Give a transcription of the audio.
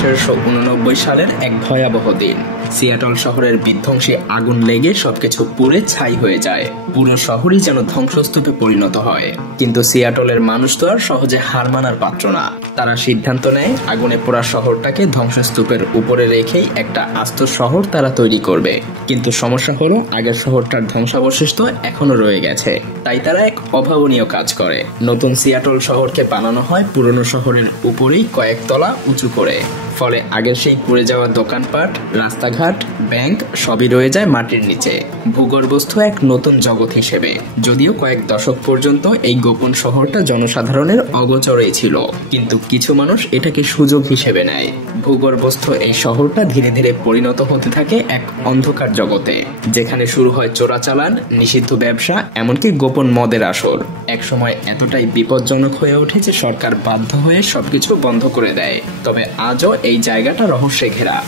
1889 সালের এক ভয়াবহ দিন। সিয়াটল শহরের বিধ্বংসী আগুন লেগে সবকিছু পুড়ে ছাই হয়ে যায়। পুরো শহরই যেন ধ্বংসস্তূপে পরিণত হয়। কিন্তু সিয়াটলের মানুষ তো আর সহজে হার মানার পাত্র না। তারা সিদ্ধান্ত নেয় আগুনে পোড়া শহরটাকে ধ্বংসস্তূপের উপরে রেখেই একটা আস্ত শহর তারা তৈরি করবে। কিন্তু সমস্যা হলো আগের শহরটার ধ্বংসাবশেষ তো এখনো রয়ে গেছে। তাই তারা এক অভাবনীয় কাজ করে। নতুন সিয়াটল শহরকে বানানো হয় পুরনো শহরের উপরেই কয়েকতলা উঁচু করে। ফলে আগের সেই পুড়ে যাওয়া দোকানপাট, রাস্তাঘাট, ব্যাংক সবই রয়ে যায় মাটির নিচে, ভূগর্ভস্থ এক নতুন জগৎ হিসেবে। যদিও কয়েক দশক পর্যন্ত এই গোপন শহরটা জনসাধারণের অগোচরেই ছিল, কিন্তু কিছু মানুষ এটাকে সুযোগ হিসেবে নেয়। ভূগর্ভস্থ এই শহরটা ধীরে ধীরে পরিণত হতে থাকে এক অন্ধকার জগতে, যেখানে শুরু হয় চোরাচালান, নিষিদ্ধ ব্যবসা, এমনকি গোপন মদের আসর। একসময় এতটাই বিপজ্জনক হয়ে ওঠে যে সরকার বাধ্য হয়ে সবকিছু বন্ধ করে দেয়। তবে আজও এই জায়গাটা রহস্যে ঘেরা।